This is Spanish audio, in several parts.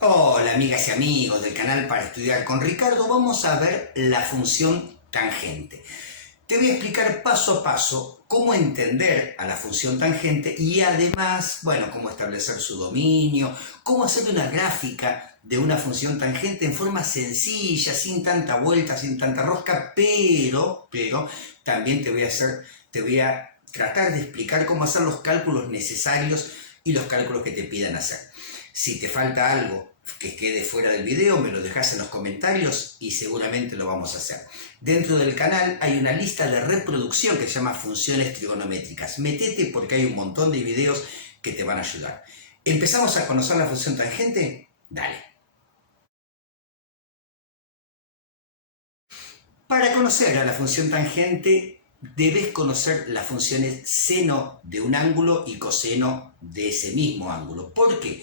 Hola amigas y amigos del canal Para Estudiar con Ricardo, vamos a ver la función tangente. Te voy a explicar paso a paso cómo entender a la función tangente y además, bueno, cómo establecer su dominio, cómo hacer una gráfica de una función tangente en forma sencilla, sin tanta vuelta, sin tanta rosca, pero también te voy a tratar de explicar cómo hacer los cálculos necesarios y los cálculos que te pidan hacer. Si te falta algo que quede fuera del video, me lo dejas en los comentarios y seguramente lo vamos a hacer. Dentro del canal hay una lista de reproducción que se llama funciones trigonométricas. Métete porque hay un montón de videos que te van a ayudar. ¿Empezamos a conocer la función tangente? Dale. Para conocer a la función tangente, debes conocer las funciones seno de un ángulo y coseno de ese mismo ángulo. ¿Por qué?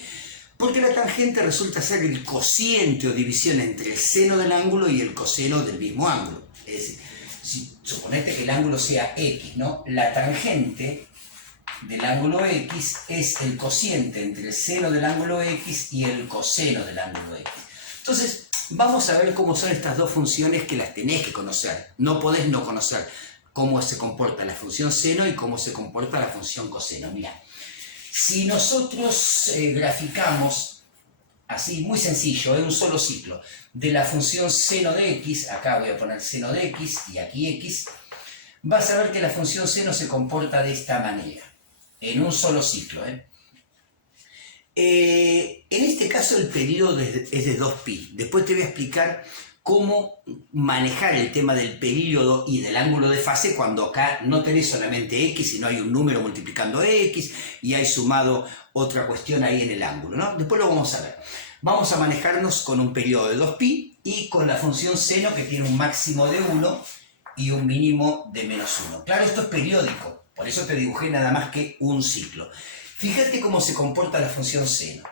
Porque la tangente resulta ser el cociente o división entre el seno del ángulo y el coseno del mismo ángulo. Es decir, si suponete que el ángulo sea X, ¿no? La tangente del ángulo X es el cociente entre el seno del ángulo X y el coseno del ángulo X. Entonces, vamos a ver cómo son estas dos funciones que las tenés que conocer. No podés no conocer cómo se comporta la función seno y cómo se comporta la función coseno. Mirá. Si nosotros graficamos, así muy sencillo, en un solo ciclo, de la función seno de x, acá voy a poner seno de x y aquí x, vas a ver que la función seno se comporta de esta manera, en un solo ciclo. En este caso el periodo es de 2pi, después te voy a explicar cómo manejar el tema del período y del ángulo de fase cuando acá no tenés solamente x, sino hay un número multiplicando x y hay sumado otra cuestión ahí en el ángulo, ¿no? Después lo vamos a ver. Vamos a manejarnos con un periodo de 2pi y con la función seno que tiene un máximo de 1 y un mínimo de menos 1. Claro, esto es periódico, por eso te dibujé nada más que un ciclo. Fíjate cómo se comporta la función seno.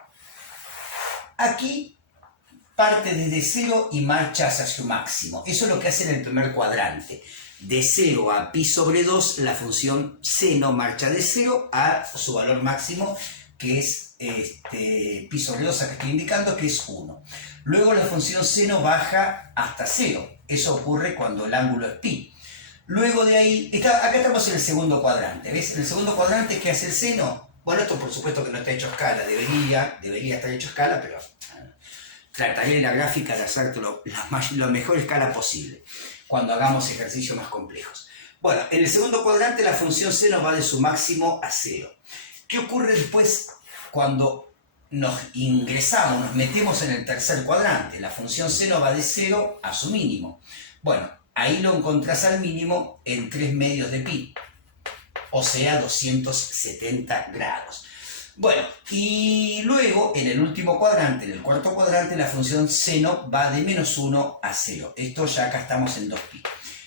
Aquí parte desde 0 y marcha hacia su máximo. Eso es lo que hace en el primer cuadrante. De 0 a pi sobre 2, la función seno marcha de 0 a su valor máximo, que es pi sobre 2, que estoy indicando, que es 1. Luego la función seno baja hasta 0. Eso ocurre cuando el ángulo es pi. Luego de ahí, acá estamos en el segundo cuadrante. ¿Ves? En el segundo cuadrante, ¿qué hace el seno? Bueno, esto por supuesto que no está hecho a escala. Debería estar hecho a escala, pero trataré la gráfica de hacértelo la mejor escala posible cuando hagamos ejercicios más complejos. Bueno, en el segundo cuadrante la función seno va de su máximo a 0. ¿Qué ocurre después cuando nos metemos en el tercer cuadrante? La función seno va de 0 a su mínimo. Bueno, ahí lo encontrás al mínimo en 3 medios de pi, o sea, 270 grados. Bueno, y luego en el último cuadrante, en el cuarto cuadrante, la función seno va de menos 1 a 0. Esto ya acá estamos en 2pi.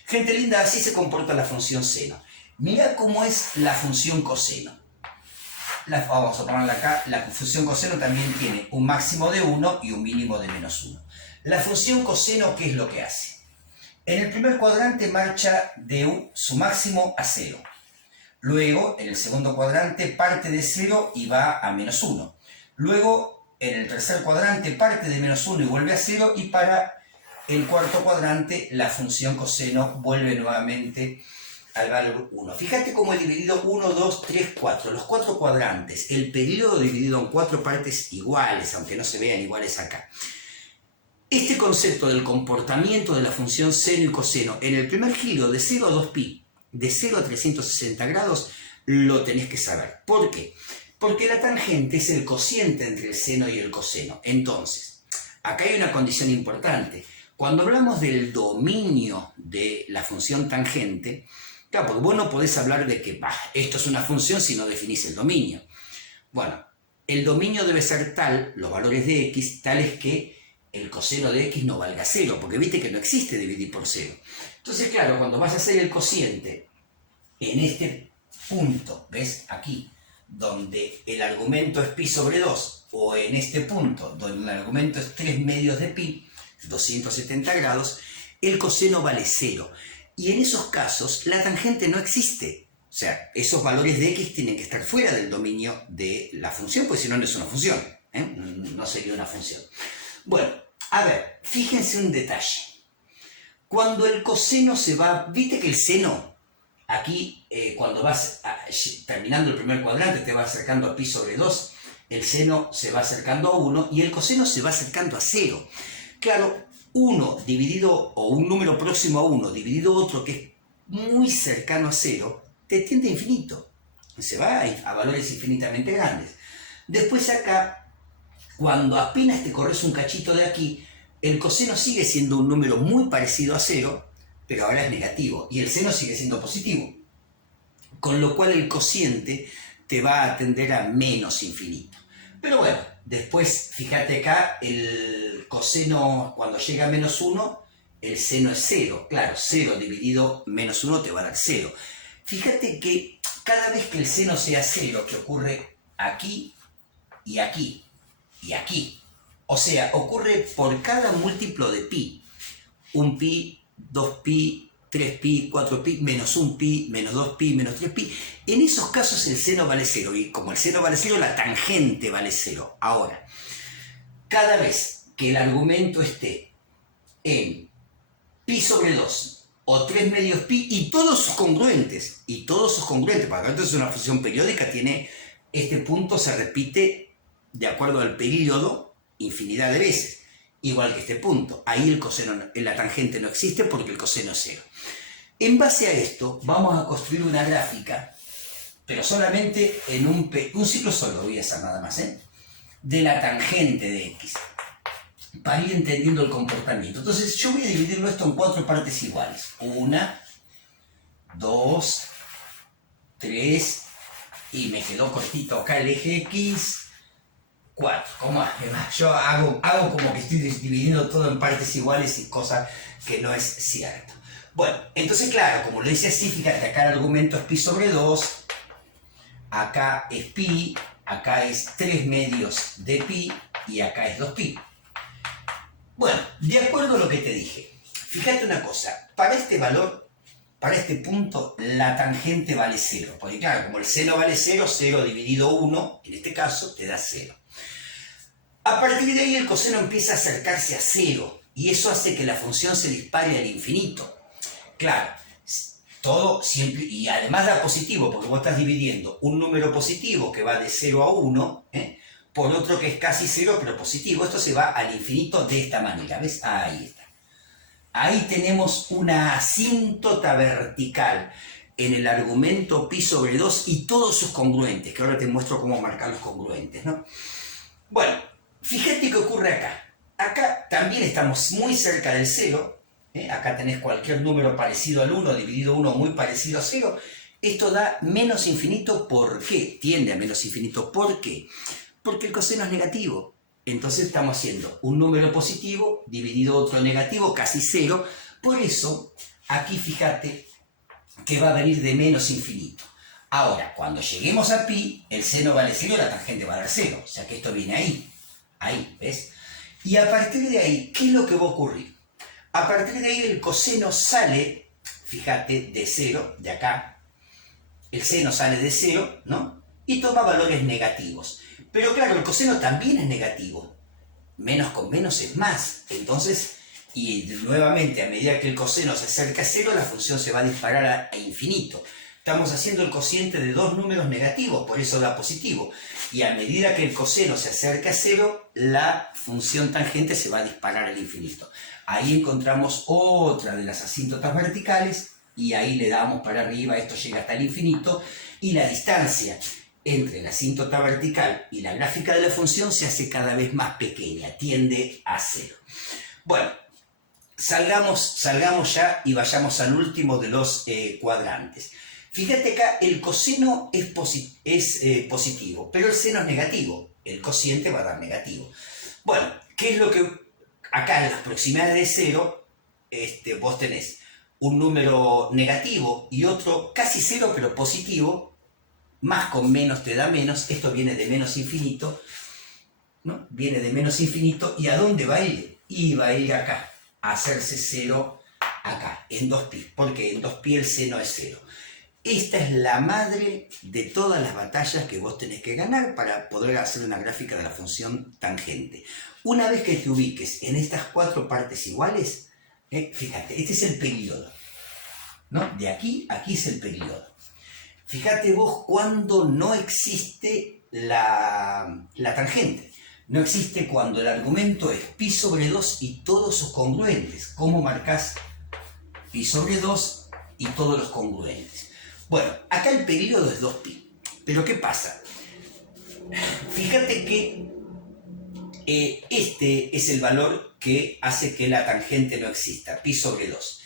Gente linda, así se comporta la función seno. Mirá cómo es la función coseno. Vamos a ponerla acá. La función coseno también tiene un máximo de 1 y un mínimo de menos 1. La función coseno, ¿qué es lo que hace? En el primer cuadrante marcha de su máximo a 0. Luego, en el segundo cuadrante, parte de 0 y va a menos 1. Luego, en el tercer cuadrante, parte de menos 1 y vuelve a 0. Y para el cuarto cuadrante, la función coseno vuelve nuevamente al valor 1. Fíjate cómo he dividido 1, 2, 3, 4. Los 4 cuadrantes, el periodo dividido en 4 partes iguales, aunque no se vean iguales acá. Este concepto del comportamiento de la función seno y coseno en el primer giro de 0 a 2pi, de 0 a 360 grados, lo tenés que saber. ¿Por qué? Porque la tangente es el cociente entre el seno y el coseno. Entonces, acá hay una condición importante. Cuando hablamos del dominio de la función tangente, claro, porque vos no podés hablar de que esto es una función si no definís el dominio. Bueno, el dominio debe ser tal, los valores de x, tales que el coseno de x no valga 0, porque viste que no existe dividir por 0. Entonces, claro, cuando vas a hacer el cociente en este punto, ¿ves? Aquí, donde el argumento es pi sobre 2, o en este punto, donde el argumento es 3 medios de pi, 270 grados, el coseno vale 0. Y en esos casos la tangente no existe. O sea, esos valores de x tienen que estar fuera del dominio de la función, porque si no, no es una función. No sería una función. Bueno, a ver, fíjense un detalle. Cuando el coseno se va, viste que el seno, aquí cuando vas terminando el primer cuadrante, te va acercando a pi sobre 2, el seno se va acercando a 1 y el coseno se va acercando a 0. Claro, 1 dividido, o un número próximo a 1 dividido otro que es muy cercano a 0, te tiende a infinito. Se va a valores infinitamente grandes. Después acá, cuando apenas te corres un cachito de aquí, el coseno sigue siendo un número muy parecido a 0, pero ahora es negativo, y el seno sigue siendo positivo. Con lo cual el cociente te va a tender a menos infinito. Pero bueno, después, fíjate acá, el coseno cuando llega a menos 1, el seno es 0. Claro, 0 dividido menos 1 te va a dar 0. Fíjate que cada vez que el seno sea 0, que ocurre aquí y aquí y aquí, o sea, ocurre por cada múltiplo de pi. 1pi, 2pi, 3pi, 4pi, menos 1pi, menos 2pi, menos 3pi. En esos casos el seno vale 0. Y como el seno vale 0, la tangente vale 0. Ahora, cada vez que el argumento esté en pi sobre 2 o 3 medios pi y todos sus congruentes, para que es una función periódica, tiene este punto, se repite de acuerdo al período infinidad de veces, igual que este punto. Ahí el coseno, la tangente no existe porque el coseno es 0. En base a esto vamos a construir una gráfica, pero solamente en un ciclo solo voy a hacer nada más, de la tangente de x, para ir entendiendo el comportamiento. Entonces yo voy a dividirlo esto en 4 partes iguales. 1, 2, 3, y me quedó cortito acá el eje x, 4. Yo hago como que estoy dividiendo todo en partes iguales y cosa que no es cierto. Bueno, entonces claro, como lo dice así, fíjate, acá el argumento es pi sobre 2, acá es pi, acá es 3 medios de pi y acá es 2pi. Bueno, de acuerdo a lo que te dije, fíjate una cosa, para este valor, para este punto, la tangente vale 0, porque claro, como el seno vale 0, 0 dividido 1, en este caso, te da 0. A partir de ahí el coseno empieza a acercarse a 0 y eso hace que la función se dispare al infinito. Claro, todo siempre, y además da positivo, porque vos estás dividiendo un número positivo que va de 0 a 1, por otro que es casi 0 pero positivo. Esto se va al infinito de esta manera, ¿ves? Ahí está. Ahí tenemos una asíntota vertical en el argumento pi sobre 2 y todos sus congruentes, que ahora te muestro cómo marcar los congruentes, ¿no? Bueno, fíjate qué ocurre acá. Acá también estamos muy cerca del 0. Acá tenés cualquier número parecido al 1, dividido 1 muy parecido a 0. Esto da menos infinito. ¿Por qué? Tiende a menos infinito. ¿Por qué? Porque el coseno es negativo. Entonces estamos haciendo un número positivo dividido otro negativo, casi 0. Por eso, aquí fíjate que va a venir de menos infinito. Ahora, cuando lleguemos a pi, el seno vale 0 y la tangente va a dar 0. O sea que esto viene ahí. Ahí, ¿ves? Y a partir de ahí, ¿qué es lo que va a ocurrir? A partir de ahí el coseno sale, fíjate, de 0, de acá. El seno sale de 0, ¿no? Y toma valores negativos. Pero claro, el coseno también es negativo. Menos con menos es más. Entonces, y nuevamente, a medida que el coseno se acerca a 0, la función se va a disparar a infinito. Estamos haciendo el cociente de dos números negativos, por eso da positivo. Y a medida que el coseno se acerca a 0, la función tangente se va a disparar al infinito. Ahí encontramos otra de las asíntotas verticales y ahí le damos para arriba, esto llega hasta el infinito y la distancia entre la asíntota vertical y la gráfica de la función se hace cada vez más pequeña, tiende a 0. Bueno, salgamos ya y vayamos al último de los cuadrantes. Fíjate acá, el coseno es positivo, pero el seno es negativo. El cociente va a dar negativo. Bueno, ¿qué es lo que... Acá en las proximidades de 0, vos tenés un número negativo y otro casi 0 pero positivo. Más con menos te da menos. Esto viene de menos infinito, ¿no? Viene de menos infinito. ¿Y a dónde va a ir? y va a ir acá, a hacerse 0 acá, en 2pi, porque en 2pi el seno es 0. Esta es la madre de todas las batallas que vos tenés que ganar para poder hacer una gráfica de la función tangente. Una vez que te ubiques en estas 4 partes iguales, fíjate, este es el período, ¿no? De aquí a aquí es el período. Fíjate vos cuando no existe la tangente. No existe cuando el argumento es pi sobre 2 y todos sus congruentes. ¿Cómo marcas pi sobre 2 y todos los congruentes? Bueno, acá el período es 2pi. Pero ¿qué pasa? Fíjate que este es el valor que hace que la tangente no exista, pi sobre 2.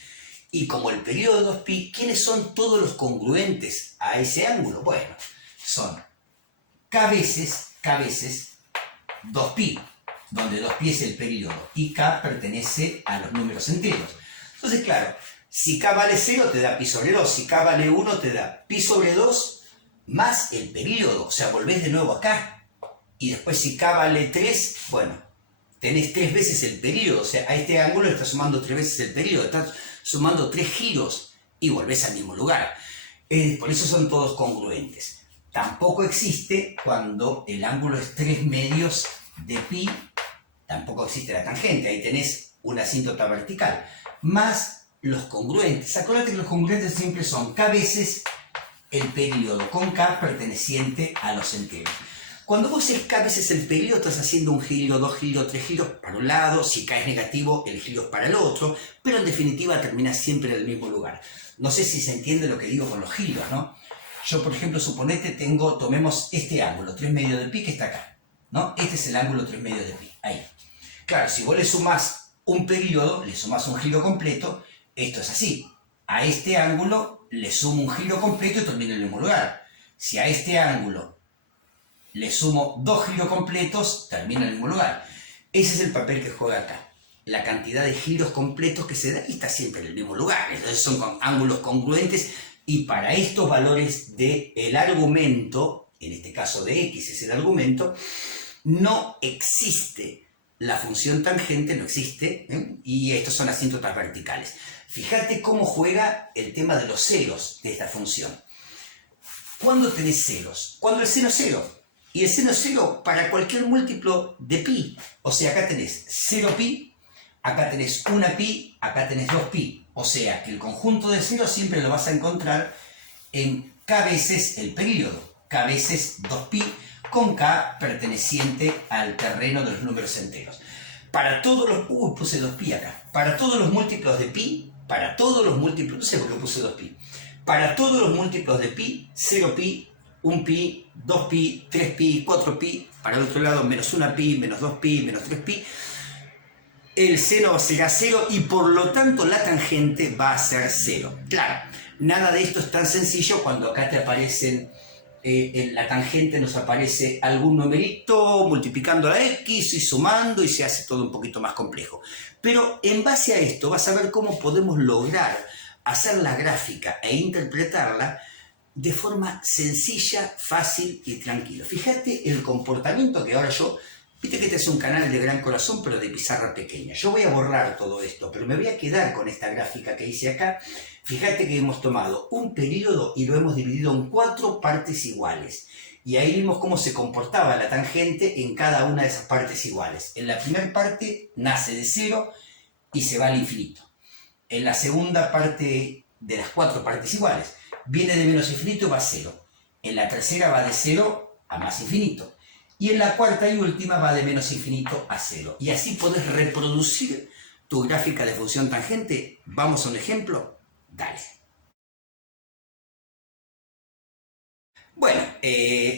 Y como el período de 2pi, ¿quiénes son todos los congruentes a ese ángulo? Bueno, son k veces 2pi, donde 2pi es el período y k pertenece a los números enteros. Entonces, claro, si k vale 0 te da pi sobre 2, si k vale 1 te da pi sobre 2 más el período, o sea, volvés de nuevo acá. Y después si k vale 3, bueno, tenés 3 veces el período, o sea, a este ángulo le estás sumando 3 veces el período, estás sumando 3 giros y volvés al mismo lugar. Por eso son todos congruentes. Tampoco existe cuando el ángulo es 3 medios de pi, tampoco existe la tangente, ahí tenés una asíntota vertical, más los congruentes. Acuérdate que los congruentes siempre son k veces el período, con k perteneciente a los enteros. Cuando vos es k veces el período, estás haciendo un giro, 2 giros, 3 giros para un lado, si k es negativo, el giro es para el otro, pero en definitiva terminas siempre en el mismo lugar. No sé si se entiende lo que digo con los giros, ¿no? Yo, por ejemplo, suponete tomemos este ángulo, 3 medios de pi, que está acá, ¿no? Este es el ángulo 3 medios de pi, ahí. Claro, si vos le sumás un período, le sumás un giro completo, esto es así. A este ángulo le sumo un giro completo y termino en el mismo lugar. Si a este ángulo le sumo 2 giros completos, termino en el mismo lugar. Ese es el papel que juega acá. La cantidad de giros completos que se da y está siempre en el mismo lugar. Entonces son con ángulos congruentes y para estos valores del argumento, en este caso de x es el argumento, no existe la función tangente, no existe, y estos son asíntotas verticales. Fíjate cómo juega el tema de los ceros de esta función. ¿Cuándo tenés ceros? Cuando el seno es 0. Y el seno es 0 para cualquier múltiplo de pi. O sea, acá tenés 0pi, acá tenés 1pi, acá tenés 2pi. O sea, que el conjunto de ceros siempre lo vas a encontrar en k veces el período, k veces 2pi, con k perteneciente al terreno de los números enteros. Para todos los... puse 2pi acá. Para todos los múltiplos de pi, para todos los múltiplos... No sé por qué puse 2pi. Para todos los múltiplos de pi, 0pi, 1pi, 2pi, 3pi, 4pi, para el otro lado menos 1pi, menos 2pi, menos 3pi, el seno será 0 y por lo tanto la tangente va a ser 0. Claro, nada de esto es tan sencillo cuando acá te aparecen, en la tangente nos aparece algún numerito multiplicando la x y sumando y se hace todo un poquito más complejo. Pero en base a esto vas a ver cómo podemos lograr hacer la gráfica e interpretarla de forma sencilla, fácil y tranquila. Fíjate el comportamiento que ahora yo... Viste que este es un canal de gran corazón, pero de pizarra pequeña. Yo voy a borrar todo esto, pero me voy a quedar con esta gráfica que hice acá. Fíjate que hemos tomado un período y lo hemos dividido en 4 partes iguales. Y ahí vimos cómo se comportaba la tangente en cada una de esas partes iguales. En la primera parte nace de 0 y se va al infinito. En la segunda parte de las 4 partes iguales, viene de menos infinito y va a 0. En la tercera va de 0 a más infinito. Y en la cuarta y última va de menos infinito a 0. Y así podés reproducir tu gráfica de función tangente. ¿Vamos a un ejemplo? Dale. Bueno,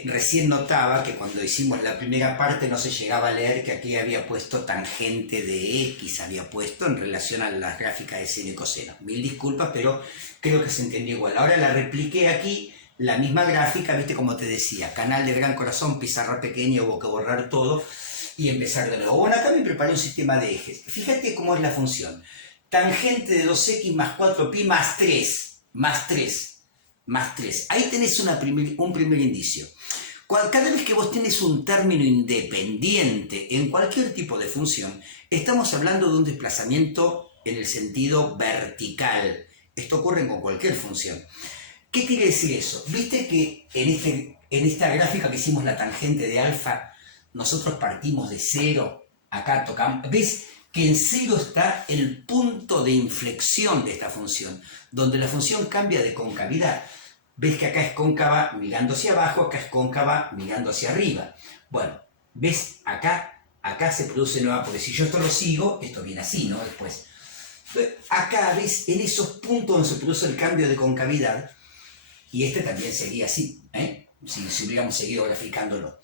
recién notaba que cuando hicimos la primera parte no se llegaba a leer que aquí había puesto tangente de x, había puesto en relación a las gráficas de seno y coseno. Mil disculpas, pero creo que se entendió igual. Ahora la repliqué aquí. La misma gráfica, viste como te decía, canal de gran corazón, pizarra pequeña, hubo que borrar todo y empezar de nuevo. Bueno, acá me preparé un sistema de ejes. Fíjate cómo es la función. Tangente de 2x más 4pi más 3, más 3, más 3. Ahí tenés un primer indicio. Cada vez que vos tenés un término independiente en cualquier tipo de función, estamos hablando de un desplazamiento en el sentido vertical. Esto ocurre con cualquier función. ¿Qué quiere decir eso? Viste que en esta gráfica que hicimos la tangente de alfa, nosotros partimos de cero. Acá tocamos. ¿Ves que en cero está el punto de inflexión de esta función? Donde la función cambia de concavidad. Ves que acá es cóncava mirando hacia abajo, acá es cóncava mirando hacia arriba. Bueno, ves, acá se produce nueva, porque si yo esto lo sigo, esto viene así, ¿no? Después. Acá, ves, en esos puntos donde se produce el cambio de concavidad, y este también sería así, si hubiéramos seguido graficándolo.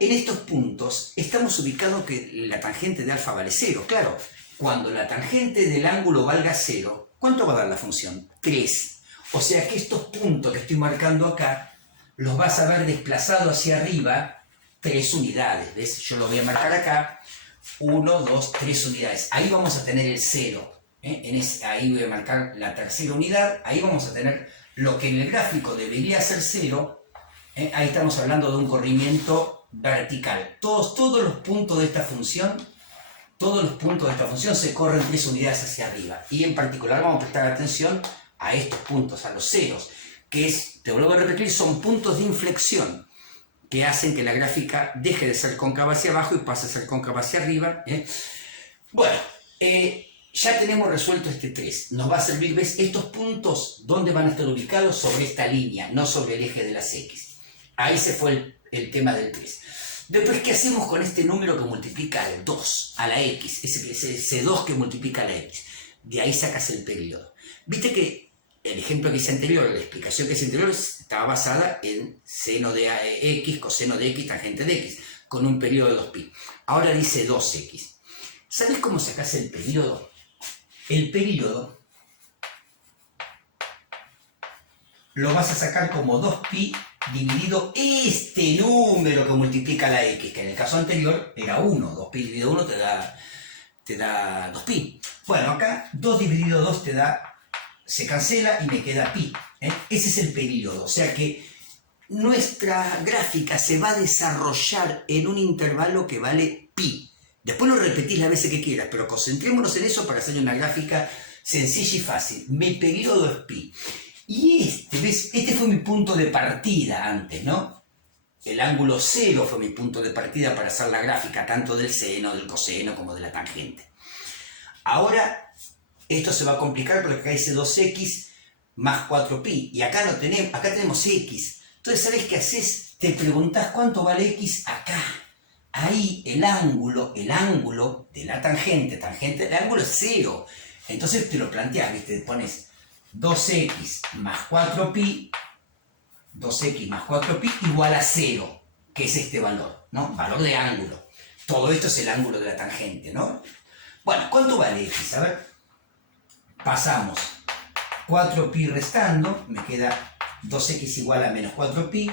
En estos puntos estamos ubicados que la tangente de alfa vale 0. Claro, cuando la tangente del ángulo valga 0, ¿cuánto va a dar la función? 3. O sea que estos puntos que estoy marcando acá, los vas a ver desplazados hacia arriba 3 unidades. ¿Ves? Yo lo voy a marcar acá. 1, 2, 3 unidades. Ahí vamos a tener el 0. Ahí voy a marcar la tercera unidad. Ahí vamos a tener lo que en el gráfico debería ser 0. Ahí estamos hablando de un corrimiento vertical. Todos los puntos de esta función, se corren 3 unidades hacia arriba. Y en particular vamos a prestar atención a estos puntos, a los ceros, que te vuelvo a repetir, son puntos de inflexión que hacen que la gráfica deje de ser cóncava hacia abajo y pase a ser cóncava hacia arriba. Bueno, ya tenemos resuelto este 3. Nos va a servir, ¿ves? Estos puntos, ¿dónde van a estar ubicados? Sobre esta línea, no sobre el eje de las X. Ahí se fue el tema del 3. Después, ¿qué hacemos con este número que multiplica al 2, a la X? Ese 2 que multiplica a la X. De ahí sacas el periodo. Viste que el ejemplo que hice anterior, la explicación que hice anterior, estaba basada en seno de X, coseno de X, tangente de X, con un periodo de 2pi. Ahora dice 2X. ¿Sabes cómo sacas el periodo? El periodo lo vas a sacar como 2pi dividido este número que multiplica la X, que en el caso anterior era 1. 2pi dividido 1 te da 2pi. Bueno, acá 2 dividido 2 se cancela y me queda pi. Ese es el periodo. O sea que nuestra gráfica se va a desarrollar en un intervalo que vale pi. Después lo repetís las veces que quieras, pero concentrémonos en eso para hacer una gráfica sencilla y fácil. Mi periodo es pi. Y ¿ves? Este fue mi punto de partida antes, ¿no? El ángulo 0 fue mi punto de partida para hacer la gráfica, tanto del seno, del coseno, como de la tangente. Ahora, esto se va a complicar porque acá dice 2x más 4pi. Y acá tenemos x. Entonces, ¿sabes qué haces? Te preguntás cuánto vale x acá. Ahí el ángulo de la tangente del ángulo es 0. Entonces te lo planteas, ¿viste? Te pones 2x más 4pi igual a 0, que es este valor, ¿no? Valor de ángulo. Todo esto es el ángulo de la tangente, ¿no? Bueno, ¿cuánto vale x? A ver, pasamos 4pi restando, me queda 2x igual a menos 4pi.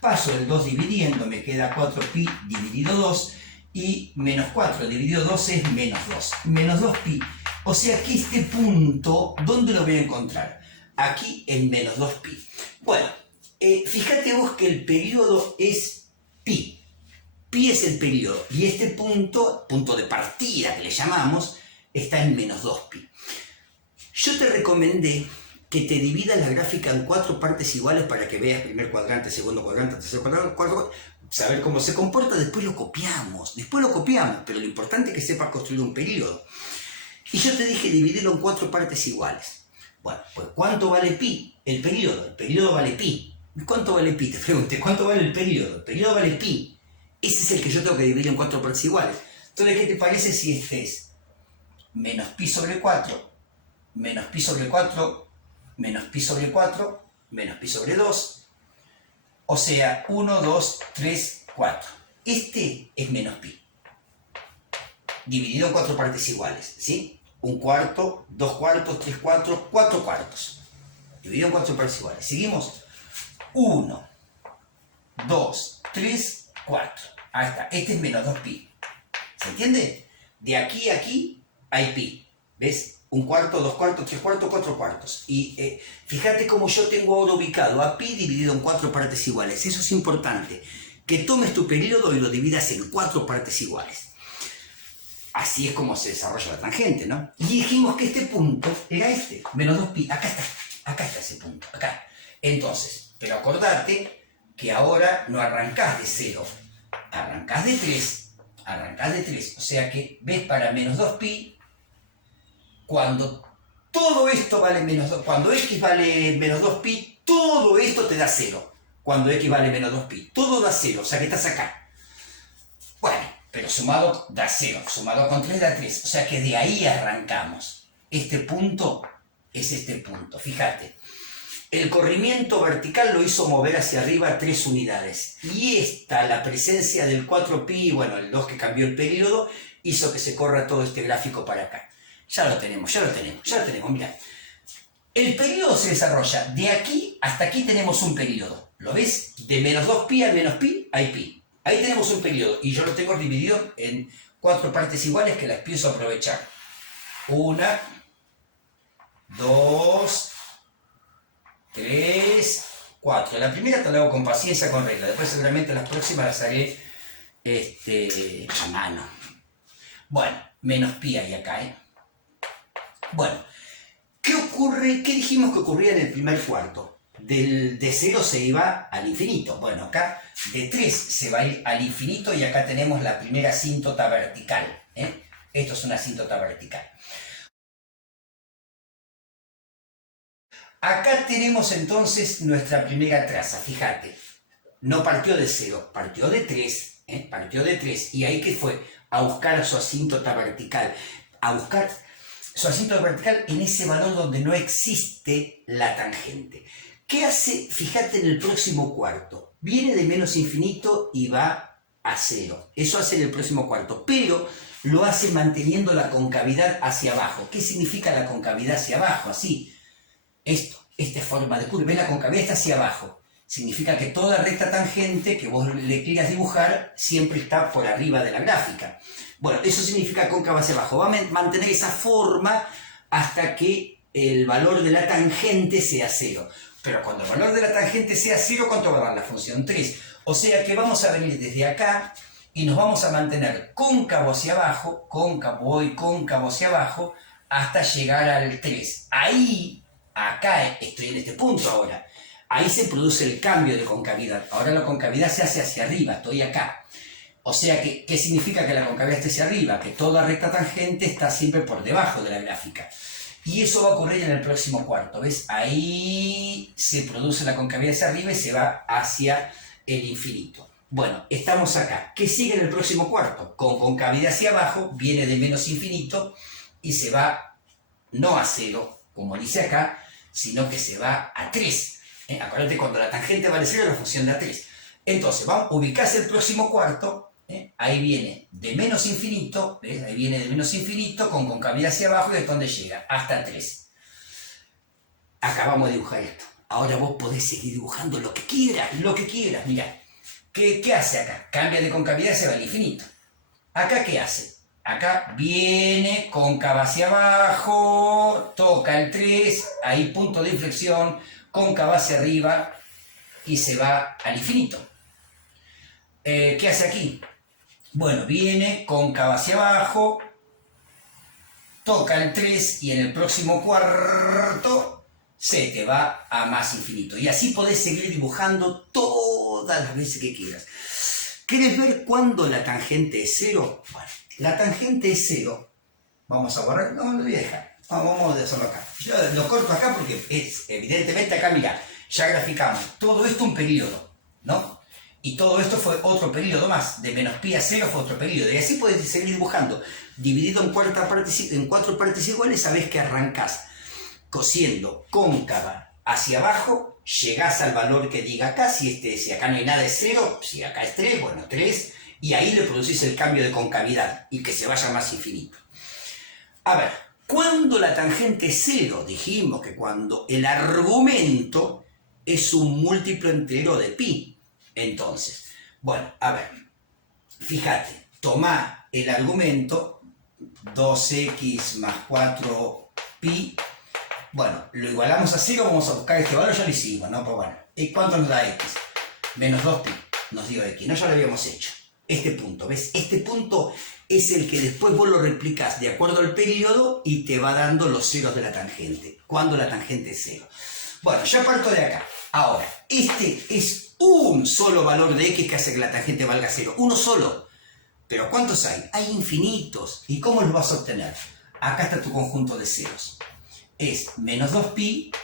Paso el 2 dividiendo, me queda 4pi dividido 2, y menos 4 dividido 2 es menos 2. Menos 2pi. O sea que este punto, ¿dónde lo voy a encontrar? Aquí en menos 2pi. Bueno, fíjate vos que el periodo es pi. Pi es el periodo. Y este punto de partida que le llamamos, está en menos 2pi. Yo te recomendé que te dividas la gráfica en 4 partes iguales para que veas primer cuadrante, segundo cuadrante, tercer cuadrante, cuarto cuadrante, saber cómo se comporta, después lo copiamos, pero lo importante es que sepas construir un periodo. Y yo te dije dividirlo en 4 partes iguales. Bueno, pues ¿cuánto vale pi? El periodo vale pi. ¿Cuánto vale pi? Te pregunté, ¿cuánto vale el periodo vale pi. Ese es el que yo tengo que dividir en 4 partes iguales. Entonces, ¿qué te parece si este es menos pi sobre 4, menos pi sobre 4, menos pi sobre 4, menos pi sobre 2, o sea, 1, 2, 3, 4. Este es menos pi, dividido en 4 partes iguales, ¿sí? 1 cuarto, 2 cuartos, 3 cuartos, 4 cuartos, dividido en 4 partes iguales. Seguimos, 1, 2, 3, 4. Ahí está, este es menos 2pi. ¿Se entiende? De aquí a aquí hay pi, ¿ves? 1 cuarto, 2 cuartos, 3 cuartos, 4 cuartos. Y fíjate cómo yo tengo ahora ubicado a pi dividido en 4 partes iguales. Eso es importante. que tomes tu periodo y lo dividas en 4 partes iguales. Así es como se desarrolla la tangente, ¿no? Y dijimos que este punto era este, menos 2pi. Acá está ese punto, acá. Entonces, pero acordate que ahora no arrancás de 0, arrancás de 3. O sea que, ves, para menos 2pi, cuando todo esto vale menos 2, cuando x vale menos 2pi, todo esto te da 0. Cuando x vale menos 2pi, todo da 0, o sea que estás acá. Bueno, pero sumado da 0, sumado con 3 da 3, o sea que de ahí arrancamos. Este punto es este punto, fíjate. El corrimiento vertical lo hizo mover hacia arriba 3 unidades. Y la presencia del 4pi, bueno, el 2 que cambió el periodo, hizo que se corra todo este gráfico para acá. Ya lo tenemos, mirá. El periodo se desarrolla de aquí hasta aquí, tenemos un periodo. ¿Lo ves? De menos 2pi a menos pi hay pi. Ahí tenemos un periodo y yo lo tengo dividido en 4 partes iguales que las pienso aprovechar. 1, 2, 3, 4. La primera te la hago con paciencia, con regla. Después seguramente las próximas las haré a mano. Bueno, menos pi hay acá, ¿eh? Bueno, ¿qué ocurre? ¿Qué dijimos que ocurría en el primer cuarto? De 0 se iba al infinito. Bueno, acá de 3 se va a ir al infinito y acá tenemos la primera asíntota vertical, ¿eh? Esto es una asíntota vertical. Acá tenemos entonces nuestra primera traza, fíjate. No partió de 0, partió de 3, ¿eh? Partió de 3. ¿Y ahí qué fue? A buscar su asíntota vertical. A buscar su asíntota vertical en ese valor donde no existe la tangente. ¿Qué hace? Fíjate en el próximo cuarto. Viene de menos infinito y va a 0. Eso hace en el próximo cuarto, pero lo hace manteniendo la concavidad hacia abajo. ¿Qué significa la concavidad hacia abajo? Así. Esta forma de curva, ¿ves? La concavidad está hacia abajo. Significa que toda recta tangente que vos le quieras dibujar siempre está por arriba de la gráfica. Bueno, eso significa cóncava hacia abajo. Va a mantener esa forma hasta que el valor de la tangente sea 0. Pero cuando el valor de la tangente sea 0, ¿cuánto va a dar la función? 3. O sea que vamos a venir desde acá y nos vamos a mantener cóncavo hacia abajo, cóncavo y cóncavo hacia abajo, hasta llegar al 3. Ahí, acá estoy en este punto ahora. Ahí se produce el cambio de concavidad. Ahora la concavidad se hace hacia arriba, estoy acá. O sea que, ¿qué significa que la concavidad esté hacia arriba? Que toda recta tangente está siempre por debajo de la gráfica. Y eso va a ocurrir en el próximo cuarto, ¿ves? Ahí se produce la concavidad hacia arriba y se va hacia el infinito. Bueno, estamos acá. ¿Qué sigue en el próximo cuarto? Con concavidad hacia abajo, viene de menos infinito y se va no a 0, como dice acá, sino que se va a 3. Acuérdate, cuando la tangente vale 0, la función da 3. Entonces, ubicás el próximo cuarto. Ahí viene de menos infinito, ¿ves? Ahí viene de menos infinito con concavidad hacia abajo y es donde llega, hasta 3. Acabamos de dibujar esto. Ahora vos podés seguir dibujando lo que quieras, mirá. ¿Qué hace acá? Cambia de concavidad, se va al infinito. ¿Acá qué hace? Acá viene cóncava hacia abajo, toca el 3, ahí punto de inflexión, cóncava hacia arriba y se va al infinito. ¿Qué hace aquí? Bueno, viene cóncava hacia abajo, toca el 3 y en el próximo cuarto se te va a más infinito. Y así podés seguir dibujando todas las veces que quieras. ¿Querés ver cuándo la tangente es 0? Bueno, la tangente es 0. Vamos a borrar. No, lo voy a dejar. Vamos a hacerlo acá. Yo lo corto acá porque es, evidentemente acá, mira, ya graficamos. Todo esto un periodo, ¿no? Y todo esto fue otro periodo más. De menos pi a 0 fue otro periodo. Y así puedes seguir dibujando. Dividido en 4 partes iguales, sabés que arrancás cosiendo cóncava hacia abajo, llegás al valor que diga acá. Si acá no hay nada es 0, si acá es 3, bueno, 3. Y ahí le producís el cambio de concavidad y que se vaya más infinito. A ver, ¿cuándo la tangente es 0? Dijimos que cuando el argumento es un múltiplo entero de pi. Entonces, bueno, a ver, fíjate, toma el argumento 2x más 4pi, bueno, lo igualamos a 0, vamos a buscar este valor, ya lo hicimos, ¿no? Pues bueno, ¿y cuánto nos da x? Menos 2pi. nos dio X, no, ya lo habíamos hecho. Este punto, ¿ves? Este punto es el que después vos lo replicás de acuerdo al periodo y te va dando los ceros de la tangente, cuando la tangente es 0. Bueno, ya parto de acá. Ahora, este es un solo valor de X que hace que la tangente valga 0, uno solo. Pero ¿cuántos hay? Hay infinitos. ¿Y cómo los vas a obtener? Acá está tu conjunto de ceros. Es menos 2pi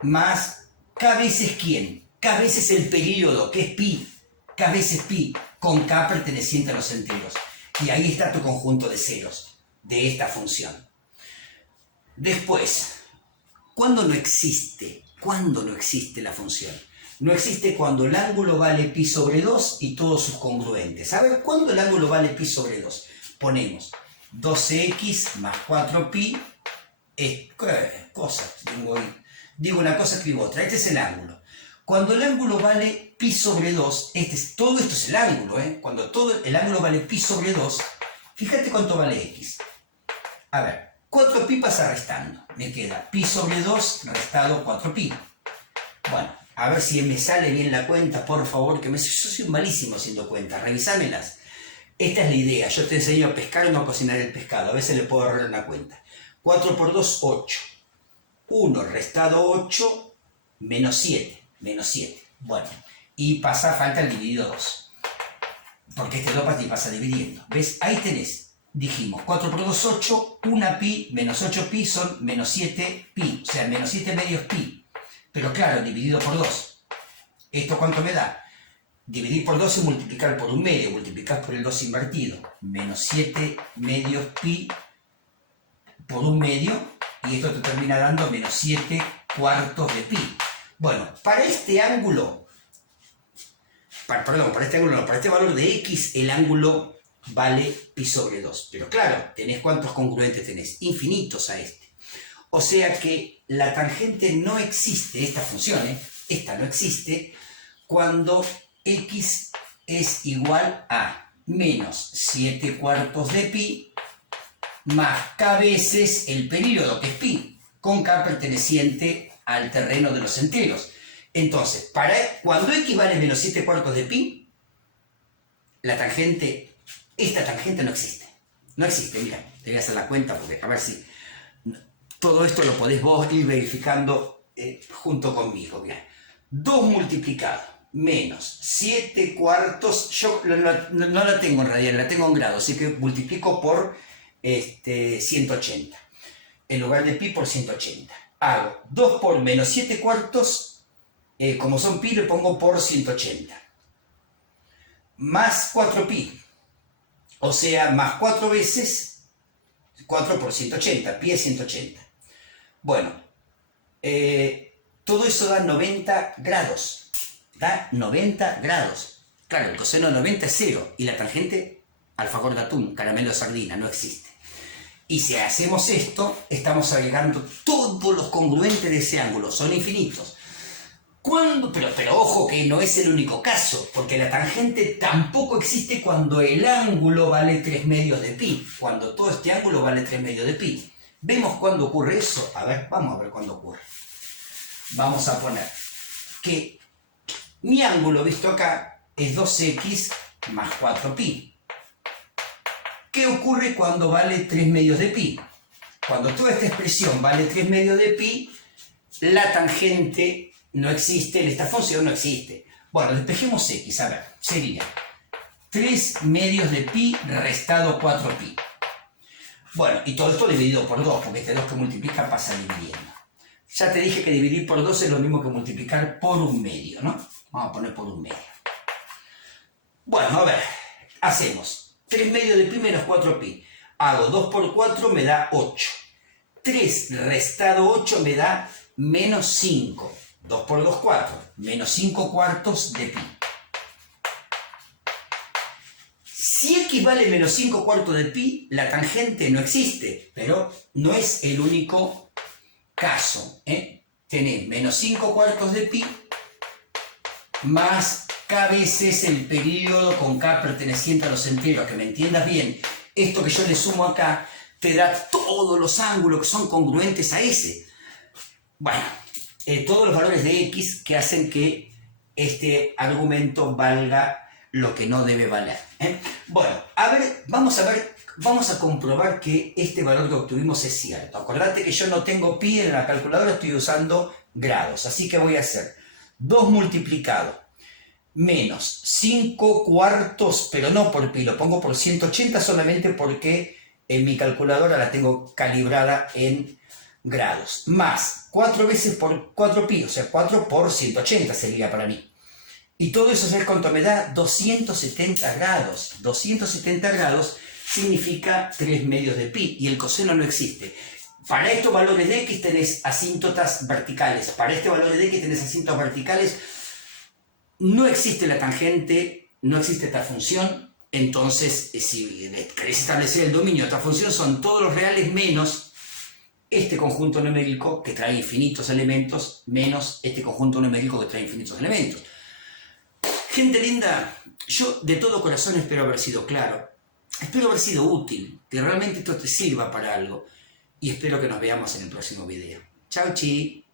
más k veces ¿quién? K veces el periodo, que es pi. K veces pi, con k perteneciente a los enteros. Y ahí está tu conjunto de ceros de esta función. Después, ¿cuándo no existe? ¿Cuándo no existe la función? No existe cuando el ángulo vale pi sobre 2 y todos sus congruentes. A ver, ¿cuándo el ángulo vale pi sobre 2? Ponemos 12x más 4pi. Digo una cosa, escribo otra. Este es el ángulo. Cuando el ángulo vale pi sobre 2, todo esto es el ángulo, Cuando todo el ángulo vale pi sobre 2, fíjate cuánto vale x. A ver, 4pi pasa restando. Me queda pi sobre 2 restado 4pi. Bueno, a ver si me sale bien la cuenta, por favor, yo soy malísimo haciendo cuentas, revisámelas. Esta es la idea, yo te enseño a pescar o no a cocinar el pescado, a veces le puedo ahorrar una cuenta. 4 por 2, 8. 1 restado 8, menos 7, menos 7. Bueno, y falta el dividido 2. Porque este 2 pasa dividiendo. ¿Ves? Ahí tenés, dijimos, 4 por 2, 8, 1 pi, menos 8 pi son menos 7 pi, o sea, menos 7 medios pi. Pero claro, dividido por 2. ¿Esto cuánto me da? Dividir por 2 es multiplicar por un medio, multiplicar por el 2 invertido. Menos 7 medios pi por un medio, y esto te termina dando menos 7 cuartos de pi. Bueno, para este ángulo, para este valor de x, el ángulo vale pi sobre 2. Pero claro, ¿tenés cuántos congruentes tenés? Infinitos a este. O sea que la tangente no existe, esta función, esta no existe, cuando x es igual a menos 7 cuartos de pi más k veces el periodo, que es pi, con k perteneciente al terreno de los enteros. Entonces, cuando x vale menos 7 cuartos de pi, esta tangente no existe. No existe, mira, te voy a hacer la cuenta porque a ver si... Todo esto lo podés vos ir verificando junto conmigo. Mirá. 2 multiplicado menos 7 cuartos. Yo no la tengo en radian, la tengo en grado, así que multiplico por 180. En lugar de pi por 180. Hago 2 por menos 7 cuartos, como son pi, le pongo por 180. Más 4pi. O sea, más 4 veces 4 por 180. Pi es 180. Bueno, todo eso da 90 grados. Da 90 grados. Claro, el coseno de 90 es 0. Y la tangente, alfajor de atún, caramelo de sardina, no existe. Y si hacemos esto, estamos agregando todos los congruentes de ese ángulo. Son infinitos. Pero ojo que no es el único caso, porque la tangente tampoco existe cuando el ángulo vale 3 medios de pi. Cuando todo este ángulo vale 3 medios de pi. ¿Vemos cuándo ocurre eso? A ver, vamos a ver cuándo ocurre. Vamos a poner que mi ángulo visto acá es 2x más 4pi. ¿Qué ocurre cuando vale 3 medios de pi? Cuando toda esta expresión vale 3 medios de pi, la tangente no existe, esta función no existe. Bueno, despejemos x, a ver, sería 3 medios de pi restado 4pi. Bueno, y todo esto dividido por 2, porque este 2 que multiplica pasa dividiendo. Ya te dije que dividir por 2 es lo mismo que multiplicar por un medio, ¿no? Vamos a poner por un medio. Bueno, a ver, hacemos 3 medios de pi menos 4pi. Hago 2 por 4, me da 8. 3 restado 8 me da menos 5. 2 por 2, 4. Menos 5 cuartos de pi. Si x vale menos 5 cuartos de pi, la tangente no existe, pero no es el único caso. Tenés menos 5 cuartos de pi más k veces el periodo con k perteneciente a los enteros. Que me entiendas bien, esto que yo le sumo acá te da todos los ángulos que son congruentes a ese. Bueno, todos los valores de x que hacen que este argumento valga lo que no debe valer. Bueno, vamos a comprobar que este valor que obtuvimos es cierto. Acordate que yo no tengo pi en la calculadora, estoy usando grados, así que voy a hacer 2 multiplicado menos 5 cuartos, pero no por pi, lo pongo por 180 solamente porque en mi calculadora la tengo calibrada en grados, más 4 veces por 4 pi, o sea, 4 por 180 sería para mí. Y todo eso, ¿sabes cuánto me da? 270 grados. 270 grados significa 3 medios de pi, y el coseno no existe. Para estos valores de x tenés asíntotas verticales, para este valor de x tenés asíntotas verticales, no existe la tangente, no existe esta función. Entonces, si querés establecer el dominio de esta función, son todos los reales menos este conjunto numérico que trae infinitos elementos, menos este conjunto numérico que trae infinitos elementos. Gente linda, yo de todo corazón espero haber sido claro, espero haber sido útil, que realmente esto te sirva para algo, y espero que nos veamos en el próximo video. Chau, chi.